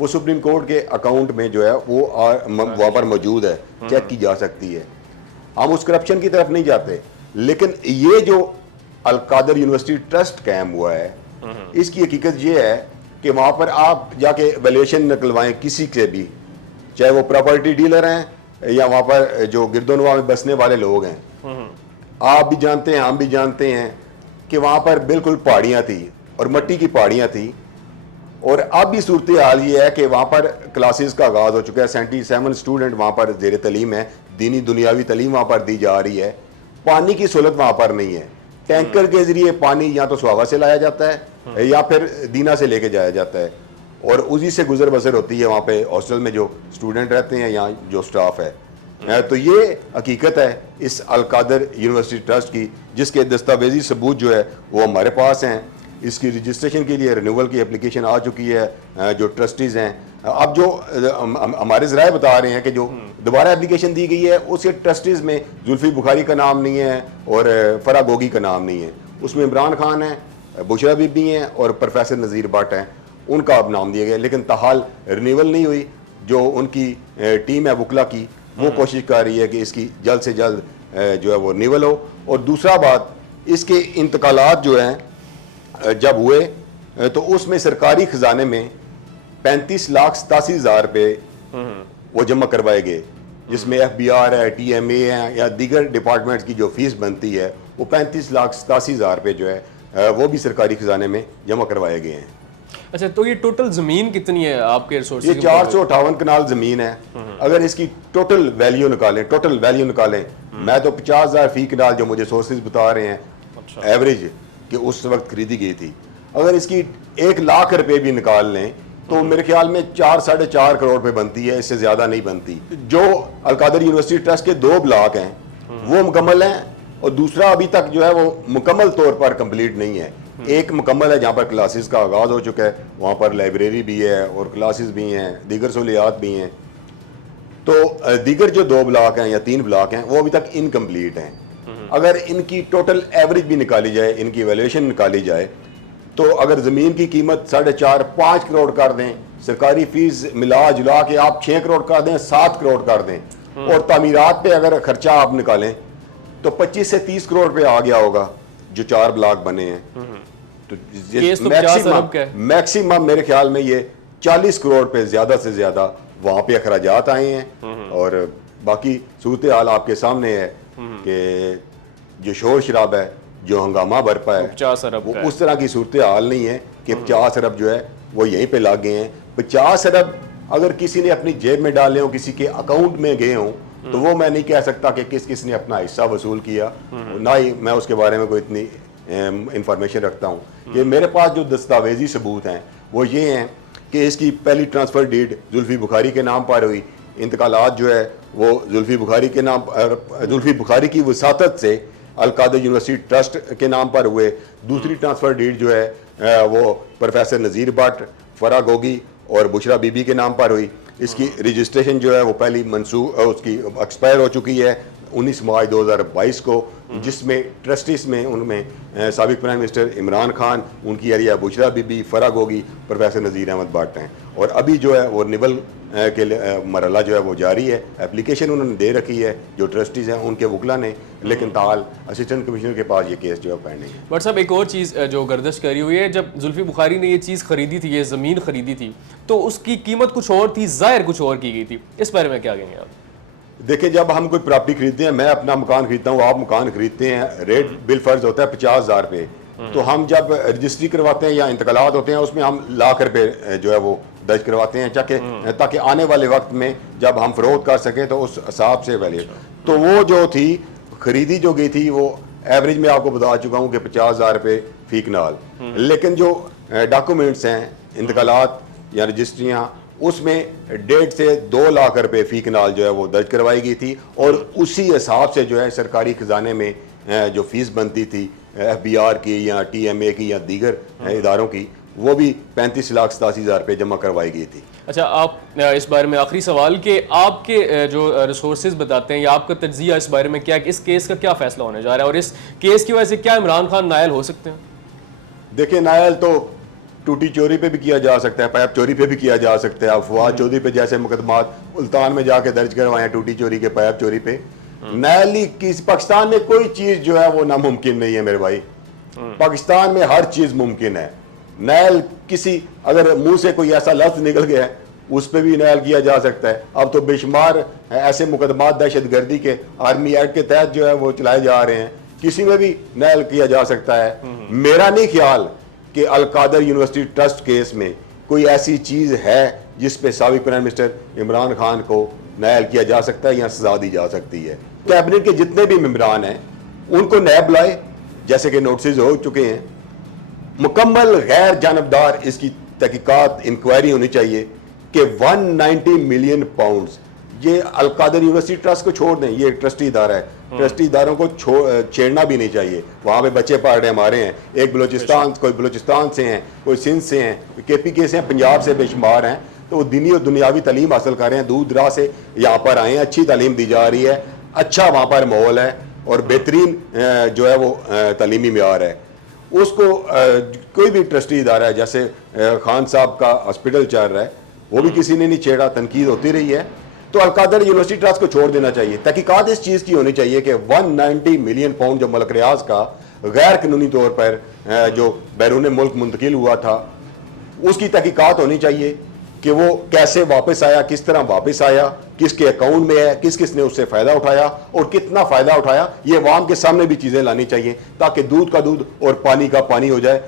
وہ supreme court کے account میں جو ہے وہ وہاں پر موجود ہے, چیک کی جا سکتی ہے. ہم اس کرپشن کی طرف نہیں جاتے, لیکن یہ جو القادر یونیورسٹی ٹرسٹ قائم ہوا ہے اس کی حقیقت یہ ہے کہ وہاں پر آپ جا کے ویلیوشن نکلوائیں کسی سے بھی, چاہے وہ پراپرٹی ڈیلر ہیں یا وہاں پر جو گرد و نواح میں بسنے والے لوگ ہیں. آپ بھی جانتے ہیں, ہم بھی جانتے ہیں کہ وہاں پر بالکل پہاڑیاں تھیں اور مٹی کی پہاڑیاں تھیں, اور اب بھی صورتحال یہ ہے کہ وہاں پر کلاسز کا آغاز ہو چکا ہے. 77 اسٹوڈنٹ وہاں پر زیر تعلیم ہے, دینی دنیاوی تعلیم وہاں پر دی جا رہی ہے. پانی کی سہولت وہاں پر نہیں ہے. ٹینکر کے ذریعے پانی یا تو سواوا سے لایا جاتا ہے یا پھر دینا سے لے کے جایا جاتا ہے, اور اسی سے گزر بسر ہوتی ہے وہاں پہ ہاسٹل میں جو اسٹوڈنٹ رہتے ہیں یا جو سٹاف ہے. تو یہ حقیقت ہے اس القادر یونیورسٹی ٹرسٹ کی, جس کے دستاویزی ثبوت جو ہے وہ ہمارے پاس ہیں. اس کی رجسٹریشن کے لیے رینیول کی اپلیکیشن آ چکی ہے. جو ٹرسٹیز ہیں, اب جو ہمارے ذرائع بتا رہے ہیں کہ جو دوبارہ اپلیکیشن دی گئی ہے اس کے ٹرسٹیز میں زلفی بخاری کا نام نہیں ہے اور فرا گوگی کا نام نہیں ہے. اس میں عمران خان ہیں, بشرا بی بی ہیں اور پروفیسر نذیر بٹ ہیں, ان کا اب نام دیا گیا, لیکن تاحال رینیول نہیں ہوئی. جو ان کی ٹیم ہے وکلا کی, وہ کوشش کر رہی ہے کہ اس کی جلد سے جلد جو ہے وہ رینیول ہو. اور دوسرا بات, اس کے انتقالات جو ہیں جب ہوئے تو اس میں سرکاری خزانے میں 35,87,000 روپے وہ جمع کروائے گئے, جس میں FBR ہے, TMA ہے یا دیگر ڈپارٹمنٹس کی جو فیس بنتی ہے وہ 35,87,000 روپے جو ہے وہ بھی سرکاری خزانے میں جمع کروائے گئے ہیں. اچھا, تو یہ ٹوٹل زمین کتنی ہے آپ کے ریسورسز؟ یہ 458 کنال زمین ہے. اگر اس کی ٹوٹل ویلیو نکالیں میں تو 50,000 فی کنال جو مجھے سورسز بتا رہے ہیں ایوریج کہ اس وقت خریدی گئی تھی, اگر اس کی 1 لاکھ روپے بھی نکال لیں تو میرے خیال میں 4-4.5 کروڑ پہ بنتی ہے, اس سے زیادہ نہیں بنتی. جو القادر یونیورسٹی ٹرسٹ کے 2 بلاک ہیں وہ مکمل ہیں, اور دوسرا ابھی تک جو ہے وہ مکمل طور پر کمپلیٹ نہیں ہے. ایک مکمل ہے جہاں پر کلاسز کا آغاز ہو چکا ہے, وہاں پر لائبریری بھی ہے اور کلاسز بھی ہیں, دیگر سہولیات بھی ہیں. تو دیگر جو 2 بلاک ہیں یا 3 بلاک ہیں وہ ابھی تک انکمپلیٹ ہیں. اگر ان کی ٹوٹل ایوریج بھی نکالی جائے, ان کی ویلیوشن نکالی جائے, تو اگر زمین کی قیمت 4.5-5 کروڑ کر دیں, سرکاری فیس ملا جلا کے آپ 6 کروڑ کر دیں, 7 کروڑ کر دیں, اور تعمیرات پہ اگر خرچہ آپ نکالیں تو 25 سے 30 کروڑ پہ آ گیا ہوگا جو 4 بلاک بنے ہیں. تو میکسیمم میرے خیال میں یہ 40 کروڑ پہ زیادہ سے زیادہ وہاں پہ اخراجات آئے ہیں. اور باقی صورتحال آپ کے سامنے ہے کہ جو شور شراب ہے, جو ہنگامہ برپا ہے, 50 ارب وہ اس طرح کی صورتحال نہیں ہے کہ 50 ارب جو ہے وہ یہیں پہ لگ گئے ہیں. 50 ارب اگر کسی نے اپنی جیب میں ڈالے ہوں, کسی کے اکاؤنٹ میں گئے ہوں, تو وہ میں نہیں کہہ سکتا کہ کس نے اپنا حصہ وصول کیا, نہ ہی میں اس کے بارے میں کوئی اتنی انفارمیشن رکھتا ہوں. یہ میرے پاس جو دستاویزی ثبوت ہیں وہ یہ ہیں کہ اس کی پہلی ٹرانسفر ڈیڈ زلفی بخاری کے نام پر ہوئی, انتقالات جو ہے وہ زلفی بخاری کی وساطت سے القادر یونیورسٹی ٹرسٹ کے نام پر ہوئے. دوسری ٹرانسفر ڈیڈ جو ہے وہ پروفیسر نذیر بٹ, فرا گوگی اور بشرا بی بی کے نام پر ہوئی. اس کی رجسٹریشن جو ہے وہ پہلی اس کی ایکسپائر ہو چکی ہے 19 مارچ 2022 کو, جس میں ٹرسٹیز میں ان میں سابق پرائم منسٹر عمران خان, ان کی اہلیہ بشرا be be, Farah Gogi, professor Nazir Ahmad Bhat ہیں. اور ابھی جو ہے وہ رینیول کے مرحلہ جو ہے وہ جاری ہے. اپلیکیشن انہوں نے دے رکھی ہے جو ٹرسٹیز ہیں ان کے وکلا نے, لیکن تاحال اسسٹنٹ کمشنر کے پاس یہ کیس جو ہے پینڈنگ ہے. بٹ صاحب ایک اور چیز جو گردش کری ہوئی ہے, جب زلفی بخاری نے یہ چیز خریدی تھی, یہ زمین خریدی تھی, تو اس کی قیمت کچھ اور تھی, ظاہر کچھ اور کی گئی تھی. اس بارے میں کیا کہیں گے آپ؟ دیکھیں, جب ہم کوئی پراپرٹی خریدتے ہیں, میں اپنا مکان خریدتا ہوں, آپ مکان خریدتے ہیں, ریٹ بل فرض ہوتا ہے 50,000 روپے. تو ہم جب رجسٹری کرواتے ہیں یا انتقالات ہوتے ہیں اس میں ہم لاکھ روپے جو ہے وہ درج کرواتے ہیں, تاکہ آنے والے وقت میں جب ہم فروخت کر سکیں تو اس حساب سے ویلیو. تو وہ جو تھی خریدی جو گئی تھی وہ ایوریج میں آپ کو بتا چکا ہوں کہ 50,000 روپے فی کنال. لیکن جو ڈاکومنٹس ہیں, انتقالات یا رجسٹریاں, اس میں 1.5 سے 2 لاکھ روپے فی کنال جو ہے وہ درج کروائی گئی تھی, اور اسی حساب سے جو ہے سرکاری خزانے میں جو فیس بنتی تھی FBR کی یا TMA کی یا دیگر اداروں کی, وہ بھی 35,87,000 روپے جمع کروائی گئی تھی. اچھا, آپ اس بارے میں آخری سوال کہ آپ کے جو ریسورسز بتاتے ہیں یا آپ کا تجزیہ اس بارے میں کیا, اس کیس کا کیا فیصلہ ہونے جا رہا ہے, اور اس کیس کی وجہ سے کیا عمران خان نائل ہو سکتے ہیں؟ دیکھیں, نائل تو ٹوٹی چوری پہ بھی کیا جا سکتا ہے, پائپ چوری پہ بھی کیا جا سکتا ہے. فواد چودھری پہ جیسے مقدمات ملتان میں جا کے درج کروائے ہیں ٹوٹی چوری کے, پائپ چوری پہ. نیل پاکستان میں کوئی چیز جو ہے وہ ناممکن نہیں ہے میرے بھائی. پاکستان میں ہر چیز ممکن ہے. نیل کسی اگر منہ سے کوئی ایسا لفظ نکل گیا ہے اس پہ بھی نیل کیا جا سکتا ہے. اب تو بے شمار ایسے مقدمات دہشت گردی کے آرمی ایکٹ کے تحت جو ہے وہ چلائے جا رہے ہیں, کسی میں بھی نیل کیا جا سکتا ہے. میرا نہیں خیال کہ القادر یونیورسٹی ٹرسٹ کیس میں کوئی ایسی چیز ہے جس پہ سابق پرائم منسٹر عمران خان کو نیل کیا جا سکتا ہے یا سزا دی جا سکتی ہے. کیبنٹ کے جتنے بھی ممبران ہیں ان کو نیب لائے, جیسے کہ نوٹسز ہو چکے ہیں. مکمل غیر جانبدار اس کی تحقیقات انکوائری ہونی چاہیے کہ 190 ملین پاؤنڈز, یہ القادر یونیورسٹی ٹرسٹ کو چھوڑ دیں, یہ ایک ٹرسٹی ادارہ ہے, ٹرسٹی اداروں کو چھیڑنا بھی نہیں چاہیے. وہاں پہ بچے پڑھ رہے ہیں ہمارے ہیں, ایک بلوچستان, کوئی بلوچستان سے ہیں, کوئی سندھ سے ہیں, کے پی کے سے ہیں, پنجاب سے بے شمار ہیں. تو وہ دینی اور دنیاوی تعلیم حاصل کر رہے ہیں, دور دراز سے یہاں پر آئے ہیں, اچھی تعلیم دی جا رہی ہے, اچھا وہاں پر ماحول ہے اور بہترین جو ہے وہ تعلیمی معیار ہے. اس کو کوئی بھی ٹرسٹی ادارہ ہے, جیسے خان صاحب کا ہاسپٹل چل رہا ہے, وہ بھی کسی نے نہیں چھیڑا, تنقید ہوتی رہی ہے. تو القادر یونیورسٹی ٹرسٹ کو چھوڑ دینا چاہیے. تحقیقات اس چیز کی ہونی چاہیے کہ 190 ملین پاؤنڈ جو ملک ریاض کا غیر قانونی طور پر جو بیرون ملک منتقل ہوا تھا, اس کی تحقیقات ہونی چاہیے کہ وہ کیسے واپس آیا, کس طرح واپس آیا, کس کے اکاؤنٹ میں ہے, کس کس نے اس سے فائدہ اٹھایا اور کتنا فائدہ اٹھایا. یہ عوام کے سامنے بھی چیزیں لانی چاہیے تاکہ دودھ کا دودھ اور پانی کا پانی ہو جائے.